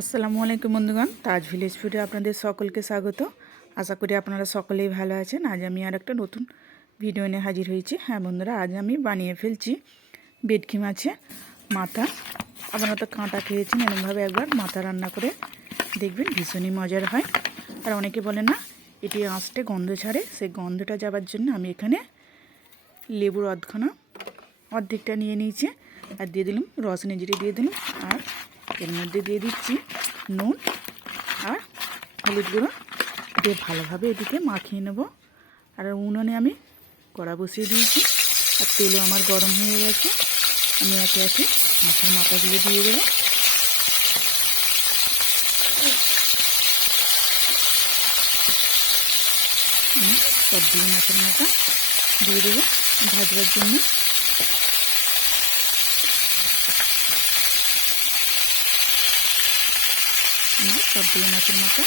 আসসালামু আলাইকুম বন্ধুগণ, তাজ ভিলেজ ফুডে আপনাদের সকলকে স্বাগত। আশা করি আপনারা সকলেই ভালো আছেন। আজ আমি আর একটা নতুন ভিডিও নিয়ে হাজির হয়েছি। হ্যাঁ বন্ধুরা, আজ আমি বানিয়ে ফেলছি ভেটকি মাছের মাথা। আপনারা তো কাঁটা খেয়েছেন, এরকমভাবে একবার মাথা রান্না করে দেখবেন, ভীষণই মজার হয়। আর অনেকে বলে না এটি আঁচটে গন্ধ ছাড়ে, সেই গন্ধটা যাবার জন্য আমি এখানে লেবুর অর্ধেকটা নিয়ে নিয়েছি আর দিয়ে দিলাম রসুনের জিরে দিয়ে দিলাম। আর এর মধ্যে দিয়ে দিচ্ছি নুন আর হলুদ গুঁড়ো দিয়ে ভালোভাবে এদিকে মাখিয়ে নেব। আর উনুনে আমি কড়া বসিয়ে দিয়েছি আর তেলও আমার গরম হয়ে গেছে। আমি একে একে মাছের মাথাগুলো দিয়ে দেবো। আমি সবগুলো মাছের মাথা দিয়ে দেবো ভাজবার জন্য। আমার সবগুলো মাছের মাথা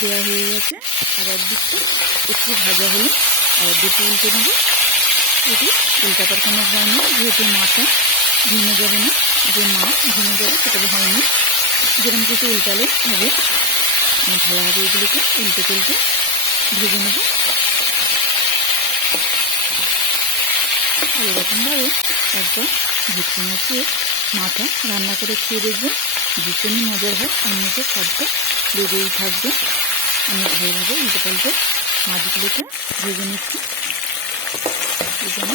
দেওয়া হয়ে গেছে। আর একদিকটা একটু ভাজা হলে আর একদিকটা উল্টে নেবো। এটি উল্টাবার কোনো ভয় নেই, যেহেতু মাথা ভেঙে যাবে না, যে মাছ ভেঙে যাবে সেটা হয়নি। যেরকম কিছু উল্টালে হবে। আমি ভালোভাবে এগুলোকে উল্টে তুলতে ভেজে নেব। এরকমভাবে একবার ভেটকি মাছের মাথা রান্না করে খেয়ে দেখবেন, ভীষণই মজার হয়। অন্যকে খাদ্য লেগেই থাকবে। আমি ভালোভাবে উল্টে পাল্টে মাছগুলোকে ভেজে নিচ্ছি। এই জন্য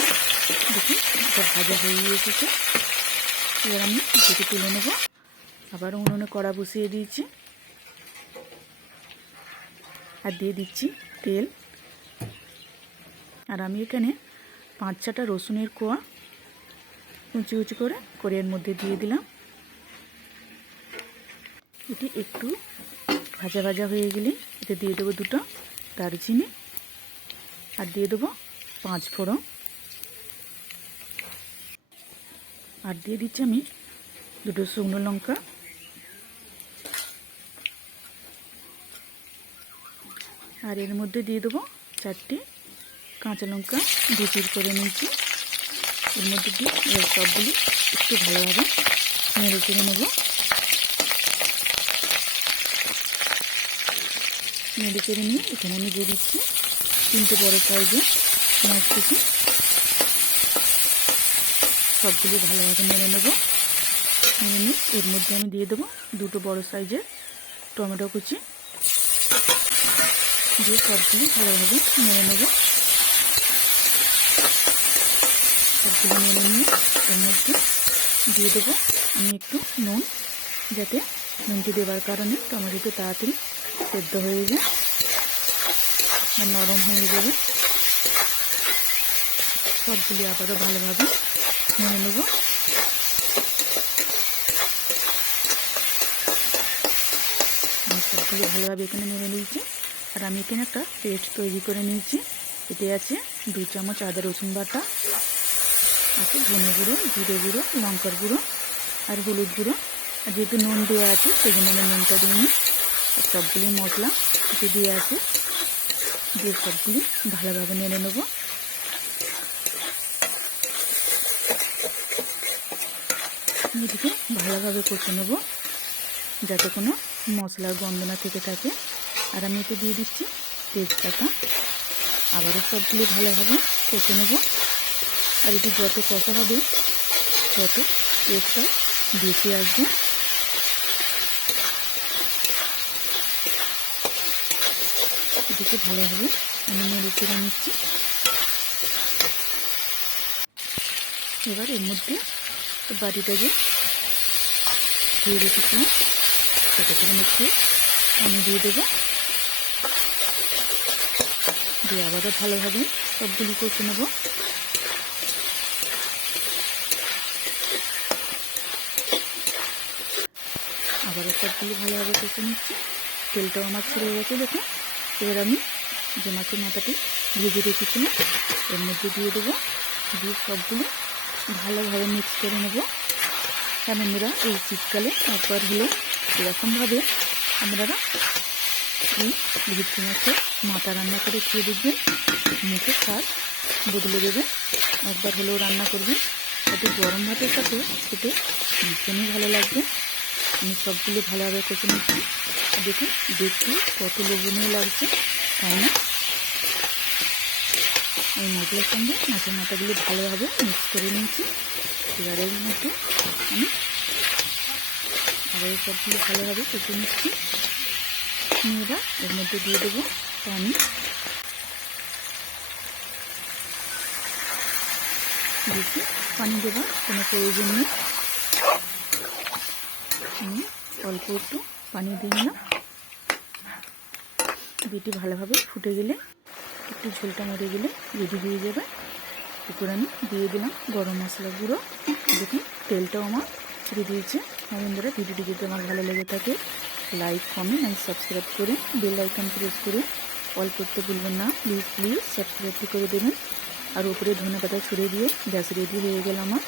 দেখি এটা ভাজা হয়ে গিয়েছে। এবার আমি এটাকে তুলে নেব। আবার উনুনে কড়া বসিয়ে দিয়েছি আর দিয়ে দিচ্ছি তেল। আর আমি এখানে 5-6টা রসুনের কোয়া কুচি কুচি করে এর মধ্যে দিয়ে দিলাম। এটি একটু ভাজা ভাজা হয়ে গেলে এতে দিয়ে দেবো 2টা দারচিনি আর দিয়ে দেবো 5 ফোড়ন। আর দিয়ে দিচ্ছি আমি 2টো শুকনো লঙ্কা। আর এর মধ্যে দিয়ে দেবো 4টে কাঁচা লঙ্কা কুচি করে নিয়েছি। এর মধ্যে দিয়ে এবার সবগুলি একটু ভালোভাবে নেড়ে চেড়ে নেব। নেড়ে চেড়ে নিয়ে এখানে আমি দিয়ে দিচ্ছি 3টে বড় সাইজের পেঁয়াজ কুচি। সবগুলি ভালোভাবে নেড়ে নেব। নেড়ে নিয়ে এর মধ্যে আমি দিয়ে দেবো 2টো বড় সাইজের টমেটো কুচি দিয়ে সবগুলি ভালোভাবে নেড়ে নেব। সবগুলো নেড়ে নিয়ে এর মধ্যে দিয়ে দেবো আমি একটু নুন, যাতে নুনটি দেওয়ার কারণে টমেটোটি তাড়াতাড়ি সেদ্ধ হয়ে যায় আর নরম হয়ে যাবে। সবগুলি আবারও ভালোভাবে নেড়ে নেব। আমি সবগুলি ভালোভাবে এখানে নেড়ে নিয়েছি। আর আমি এখানে একটা পেস্ট তৈরি করে নিয়েছি। এতে আছে 2 চামচ আদা রসুন বাটা, আছে ধনে গুঁড়ো, জিরে গুঁড়ো, লঙ্কার গুঁড়ো আর হলুদ গুঁড়ো। আর যেহেতু নুন দেওয়া আছে সেই জন্য আমি নুনটা দিইনি। আর সবগুলি মশলা এতে দিয়ে আছে, দিয়ে সবগুলি ভালোভাবে নেড়ে নেব। এদিকে ভালোভাবে কষে নেব যাতে কোনো মশলার গন্ধ না থেকে থাকে। আর আমি এতে দিয়ে দিচ্ছি তেজপাতা। আবারও সবগুলি ভালোভাবে কষে নেব। আর এটি যত কষা হবে তত টেস্টটা বেশি আসবে। এটিকে ভালোভাবে আমি নেড়ে চেড়ে নিচ্ছি। এবার এর মধ্যে বাটিটাকে ধুয়ে রেখেছিলাম সেটা থেকে মিশিয়ে আমি দিয়ে দেবো। দিয়ে আবারও ভালোভাবে সবগুলি কষে নেব। আবারও সবগুলি ভালোভাবে কষে নিচ্ছি। তেলটাও আমার ছেড়ে গেছে দেখুন। এবার আমি যে মাছের মাথাটি ভেজে রেখেছিলাম এর মধ্যে দিয়ে দেবো। দিয়ে সবগুলো ভালোভাবে মিক্স করে নেব। আর বন্ধুরা, এই শীতকালে একবার হলে এরকমভাবে আপনারা এই ভেটকি মাছের মাথা রান্না করে খেয়ে দেখবেন, মুখের স্বাদ বদলে দেবে। একবার হলেও রান্না করবেন, এতে গরম ভাতের সাথে খেতে ভীষণই ভালো লাগবে। আমি সবগুলো ভালোভাবে কষে নিচ্ছি। দেখুন দেখতে কত লোভনীয় লাগছে, তাই না? এই মশলার সঙ্গে মাছের মাথাগুলো ভালোভাবে মিক্স করে নিয়েছি। এবারের মধ্যে আমি আবার সবগুলো ভালোভাবে কষে নিচ্ছি। এবার এর মধ্যে দিয়ে দেবো পানি। বেশি পানি দেওয়ার কোনো প্রয়োজন নেই, আমি অল্প একটু পানি দিয়ে নিলাম। বেটি ভালোভাবে ফুটে গেলে, একটু ঝোলটা মরে গেলে রেডি হয়ে যাবে। এরপর আমি দিয়ে দিলাম গরম মশলা গুঁড়ো। দেখুন তেলটাও আমার ছেড়ে দিয়েছে। বন্ধুরা, ভিডিওটি যদি আমার ভালো লেগে থাকে লাইক, কমেন্ট অ্যান্ড সাবস্ক্রাইব করে বেল আইকন প্রেস করে অল করতে ভুলবেন না। প্লিজ সাবস্ক্রাইবটি করে দেবেন। আর উপরে ধনেপাতা ছড়িয়ে দিয়ে গ্যাস রেডি হয়ে গেল আমার।